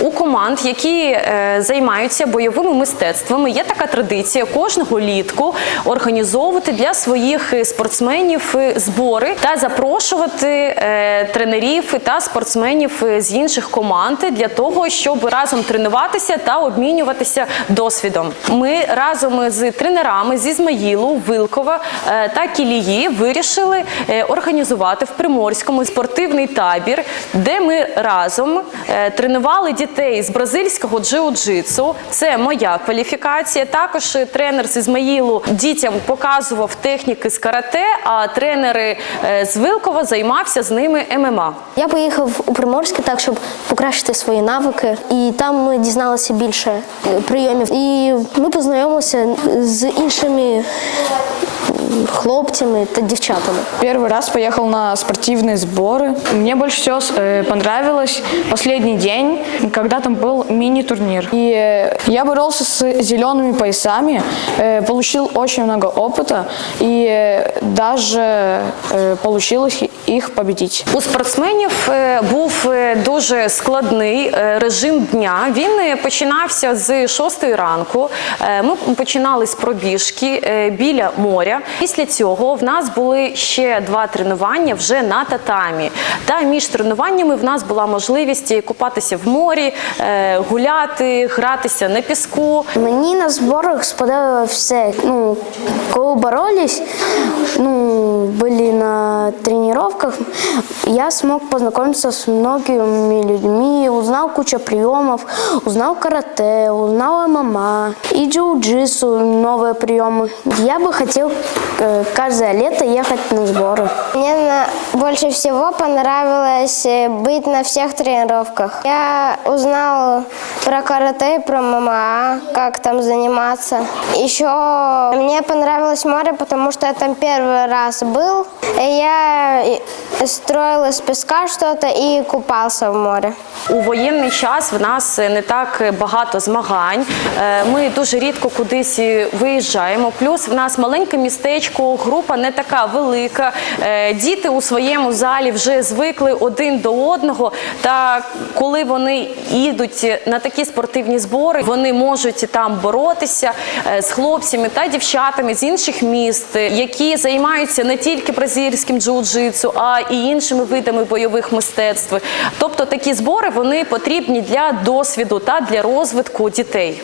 у команд, які е, займаються бойовими мистецтвами, є така традиція кожного літку організовувати для своїх е, спортсменів е, збори та запрошувати е, тренерів та спортсменів е, з інших команд для того, щоб разом тренуватися та обмінюватися досвідом. Ми разом з тренерами з Ізмаїлу, Вилкова е, та Кілії вирішили е, організувати в Приморському спортивний табір, де ми разом е, тренували дітей з бразильського джиу-джитсу. Це моя кваліфікація. Також е, тренер з Ізмаїлу дітям показував техніки з карате, а тренери е, з Вилкова займався з ними ММА. Я поїхав у Приморське так, щоб покращити свої навики, і там ми дізналися більше е, прийомів. І ми познайомилися з іншими м, хлопцями та дівчатами. Первый раз поехал на спортивные сборы. Мне больше всего э, понравилось последний день, когда там был мини-турнир. И э, я боролся с зелеными поясами, э, получил очень много опыта и э, даже э, получилось их победить. У спортсменів е, був е, дуже складний е, режим дня. Він е, починався з 6 ранку. Е, Ми починали з пробіжки е, біля моря. Після цього в нас були ще два тренування вже на татамі. Та між тренуваннями в нас була можливість купатися в морі, е, гуляти, гратися на піску. Мені на зборах сподобалося все. Ну, коли боролись, ну, были на тренировках, я смог познакомиться с многими людьми, узнал кучу приемов, узнал карате, узнал ММА и джиу-джитсу, новые приемы. Я бы хотел э, каждое лето ехать на- больше всего понравилось э, быть на всех тренировках. Я узнал про карате, и про ММА, как там заниматься. Еще мне понравилось море, потому что я там первый раз был. И Я и- строил из песка что-то и купался в море. У воєнний час в нас не так багато змагань. Е, Ми дуже рідко кудись виїжджаємо. Плюс в нас маленьке містечко, група не така велика. Е, Діти у своєму залі вже звикли один до одного. Та коли вони їдуть на такі спортивні збори, вони можуть там боротися е, з хлопцями та дівчатами з інших міст, які займаються не тільки бразильським джиу-джитсу, а і іншими видами бойових мистецтв. Тобто такі збори вони потрібні для досвіду та для розвитку дітей.